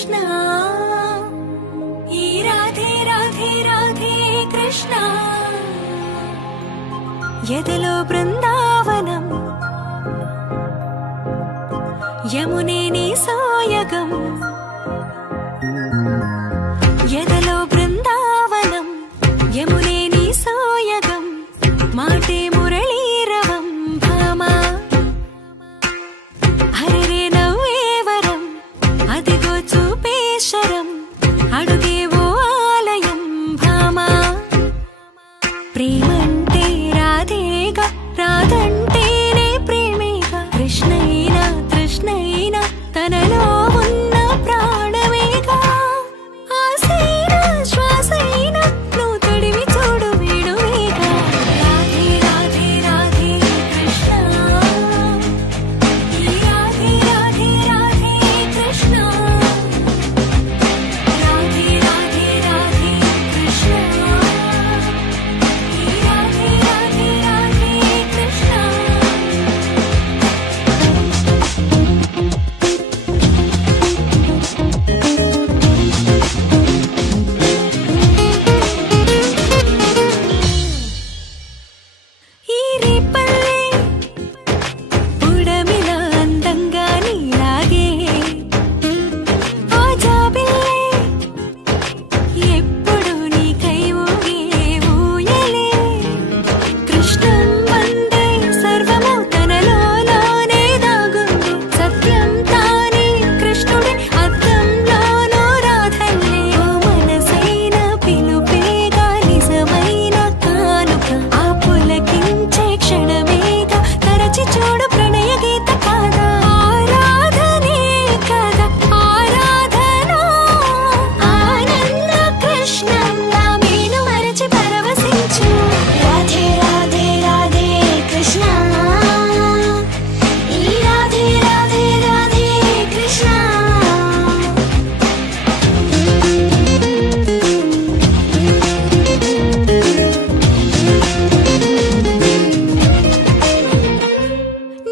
కృష్ణ ఈ రాధే రాధే రాధే కృష్ణ ఎదలో బృందావనం యమునే నీ సోయగం ఎదలో బృందావనం యమునే నీ సోయగం మాటే మురళీరవం భామా హరే నవ్వే వరం అదిగో చూపేశరం అడుగేవో ఆలయం భామా ప్రేమంటే రాధేగా రాధంటేనే ప్రేమేగా కృష్ణైనా తృష్ణైనా తనలో ఉన్న ప్రాణమేగా ఆసైనా శ్వాసైనా నువ్వు తడివి చూడు వేడువేగా రాధే రాధే రాధే కృష్ణ ఈ రాధే రాధే రాధే కృష్ణ రాధే రాధే రాధే కృష్ణ ఈ రాధే రాధే రాధే కృష్ణ ఈ రేపల్లె ఉడమిలా అందంగా నీలాగే ఆ జాబిల్లే ఎప్పుడు నీకై ఊగే ఊయలే కృష్ణం వందే సర్వము తనలోనే దాగుంది సత్యం తానే కృష్ణుడే అద్దంలోనూ రాధల్లే ఓ మనసైన పిలుపేగా నిజమైన కానుక ఆ పులకించే క్షణమేగా తరచి చూడు ప్రణయ గీత కాదా ఆరాధనే కదా ఆరాధన ఆనంద కృష్ణంలా మీను మరచి పరవశించు రాధే రాధే రాధే కృష్ణ ఈ రాధే రాధే రాధే కృష్ణ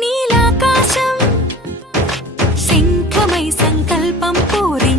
నీలాకాశం శంఖమై సంకల్పం పూరి